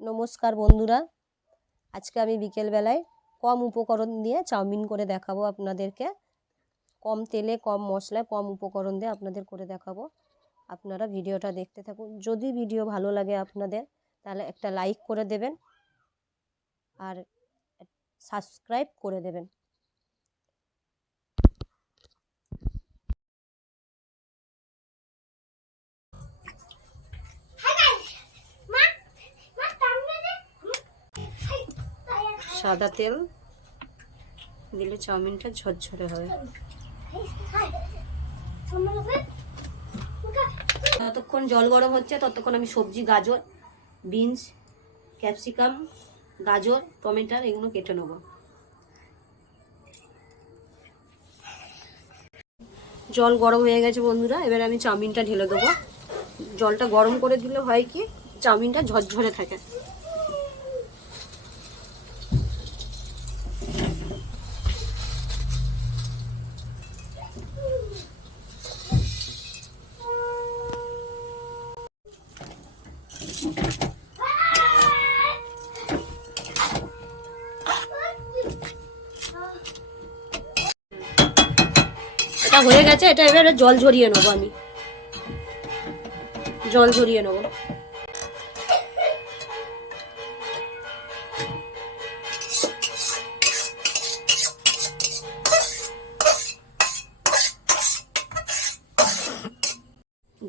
নমস্কার বন্ধুরা, আজকে আমি বিকেলবেলায় কম উপকরণ দিয়ে চাউমিন করে দেখাবো আপনাদেরকে। কম তেলে, কম মশলায়, কম উপকরণ দিয়ে আপনাদের করে দেখাবো। আপনারা ভিডিওটা দেখতে থাকুন। যদি ভিডিও ভালো লাগে আপনাদের, তাহলে একটা লাইক করে দেবেন আর সাবস্ক্রাইব করে দেবেন। সাদা তেল দিলে চাউমিনটা ঝরঝরে হবে। যতক্ষণ জল গরম হচ্ছে ততক্ষণ আমি সবজি, গাজর, বিনস, ক্যাপসিকাম, গাজর, টমেটো এগুলো কেটে নেব। জল গরম হয়ে গেছে বন্ধুরা, এবার আমি চাউমিনটা ঢেলে দেবো। জলটা গরম করে দিলে হয় কি, চাউমিনটা ঝরঝরে থাকে। এটা হয়ে গেছে, এটা এবারে জল ঝরিয়ে নেবো। আমি জল ঝরিয়ে নেবো।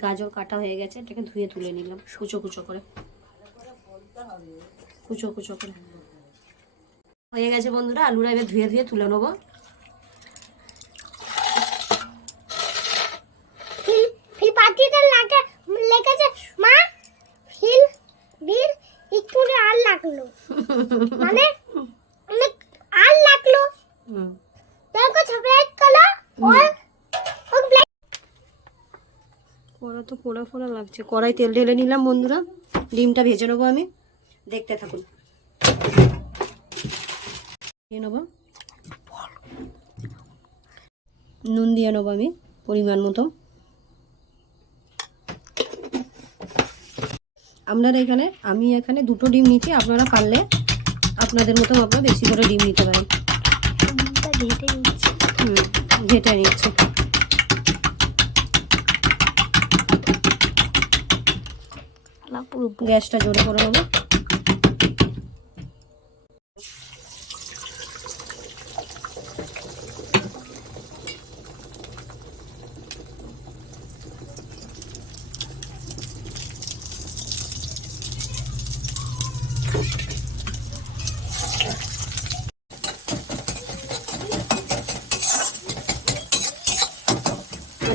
গাজর কাটা হয়ে গেছে, এটাকে ধুয়ে তুলে নিলাম কুচো কুচো করে। কুচো কুচো করে হয়ে গেছে বন্ধুরা। আলুরা এবার ধুয়ে ধুয়ে তুলে নেবো। মানে অনেক আর লাগলো দেখো সফেদ কালার और ব্ল্যাক। কড়া তো পোড়া পোড়া লাগছে। কড়াই তেল ঢেলে নিলাম বন্ধুরা। ডিমটা ভেজে নেবো আমি, দেখতে থাকুন। দিয়ে নেবো নুন, দিয়ে নেবো আমি পরিমাণ মতো। আপনারা আমি এখানে দুটো ডিম নিচ্ছি, আপনারা পারলে আপনাদের মতো আপনারা বেশি করে ডিম নিতে পারেন। ঘেটে নিচ্ছে। গ্যাসটা জোরে করে নেবো।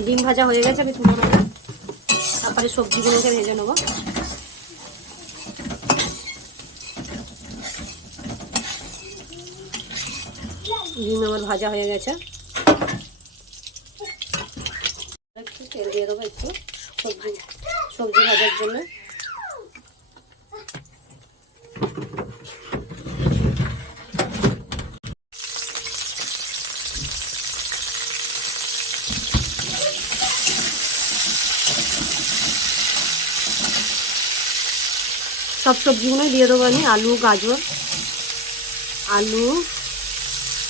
ডিম ভাজা হয়ে গেছে, আমি তুলে নেবো। তারপরে সবজিগুলোকে ভেজে নেবো। ডিম আমার ভাজা হয়ে গেছে। একটু তেল দিয়ে দেবো, একটু সবজি ভাজার জন্য। সব সবজিগুলোই দিয়ে দেবো আমি। আলু, গাজর,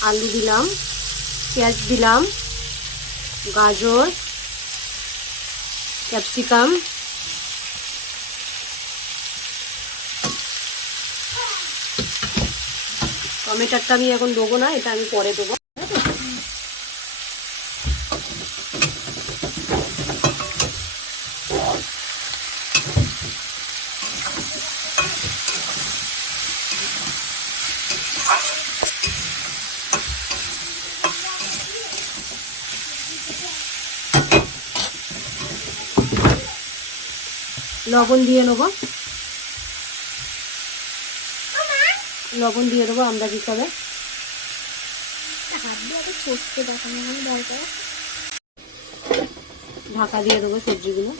আলু দিলাম, পেঁয়াজ দিলাম, গাজর, ক্যাপসিকাম, টমেটোটা আমি এখন দেবো না, এটা আমি পরে দেবো। লবণ দিয়ে নেবো, লবণ দিয়ে দেবো আমরা হিসাবে। ঢাকা দিয়ে দেবো সবজিগুলো।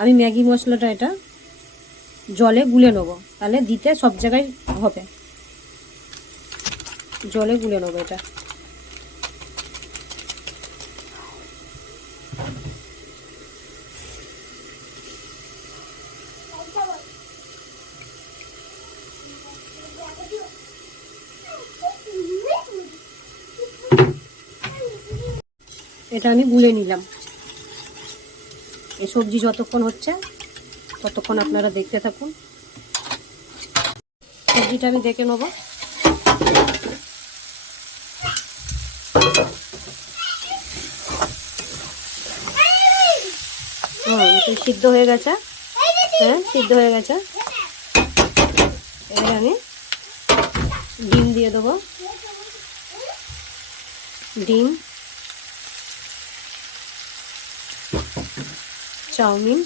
আমি ম্যাগি মশলাটা এটা জলে গুলে নেবো, তাহলে দিতে সব জায়গায় হবে। জলে গুলে নেবো এটা। এটা আমি গুলে নিলাম। এই সবজি যতক্ষণ হচ্ছে ততক্ষণ আপনারা দেখতে থাকুন। সবজিটা আমি দেখে নেব। এটা সিদ্ধ হয়ে গেছে। হ্যাঁ, সিদ্ধ হয়ে গেছে। এবার আমি ডিম দিয়ে দেবো। ডিম, চাউমিন,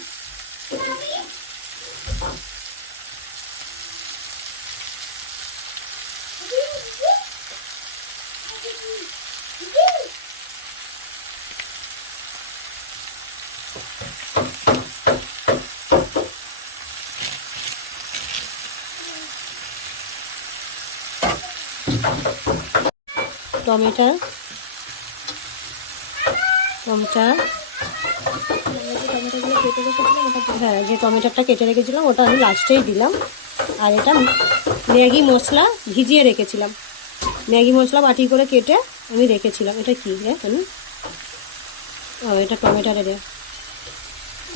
টমেটো, হ্যাঁ, যে টমেটোটা কেটে রেখেছিলাম ওটা আমি লাস্টেই দিলাম। আর এটা ম্যাগি মশলা ভিজিয়ে রেখেছিলাম, ম্যাগি মশলা বাটি করে কেটে আমি রেখেছিলাম। এটা কি রে আমি, এটা টমেটো রে,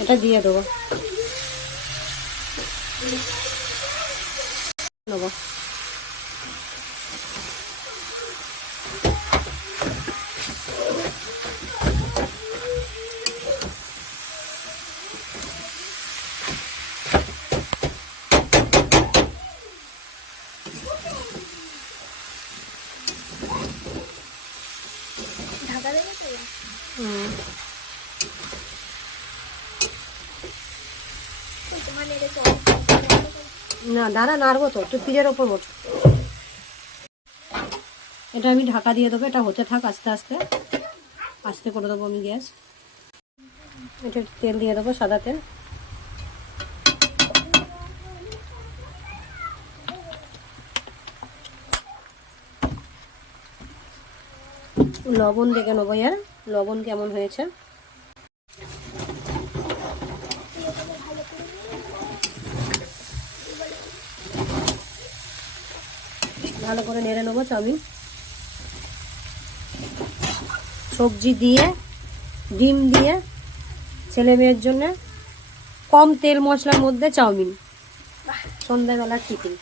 এটা দিয়ে দেবো। নেবো ঢাকা দেবে তো? তোমার নেড়ে চলো না, দাঁড়া, নাড়বো তো, তুই ফ্রিজের ওপর বস। এটা আমি ঢাকা দিয়ে দেবো। এটা হতে থাক, আস্তে আস্তে আস্তে করে দেবো আমি গ্যাস। এটা তেল দিয়ে দেবো, সাদা তেল। লবণ দেখে নেবো, ইয়ার লবণ কেমন হয়েছে। ভালো করে নেড়ে নেবো চাউমিন। সবজি দিয়ে, ডিম দিয়ে, ছেলে মেয়ের জন্য কম তেল মশলার মধ্যে চাউমিন, সন্ধ্যাবেলার টিফিন।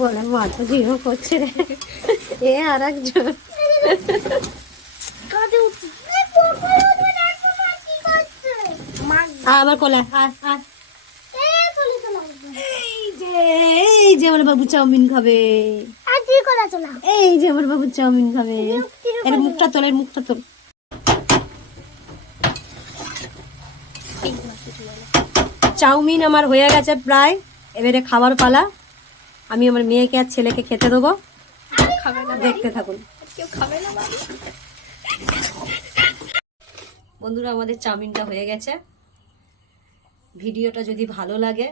বলে মা তো জিও করছে রে, এ আর একজন। আবার কোলে এই যে আমার বাবু চাউমিন খাবে, এই যে আমার বাবু চাউমিন খাবে। এর মুখটা তোল, এর মুখটা তোল। চাউমিন আমার হয়ে গেছে প্রায়। এবারে খাবার পালা। আমি আমার মেয়েকে আর ছেলেকে খেতে দেবো, দেখতে থাকুন। বন্ধুরা, আমাদের চাউমিনটা হয়ে গেছে। ভিডিওটা যদি ভালো লাগে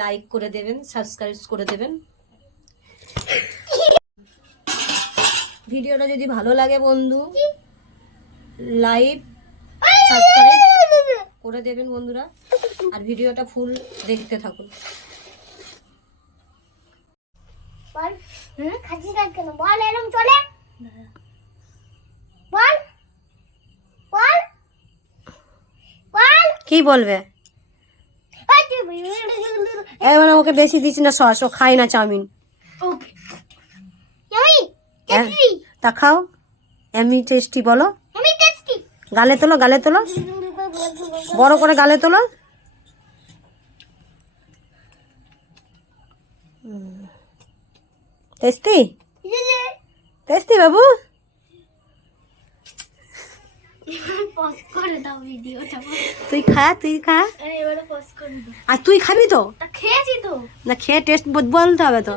লাইক করে দেবেন, সাবস্ক্রাইব করে দেবেন। ভিডিওটা যদি ভালো লাগে বন্ধু, লাইক সাবস্ক্রাইব করে দেবেন বন্ধুরা। আর ভিডিওটা ফুল দেখতে থাকুন। বল এরকম চলে, বল বল বল কি বলবে? মানে ওকে বেশি দিচ্ছি না সস, ও খায় না চাউমিন। তা খাও, এমনি টেস্টি বলো। গালে তোলো, গালে তোলো, বড় করে গালে তোলো। টেস্টি, টেস্টি বাবু। তুই খা, তুই খা। আর তুই খাবি তো? খেয়েছি তো। না, খেয়ে টেস্ট বলতে হবে তো।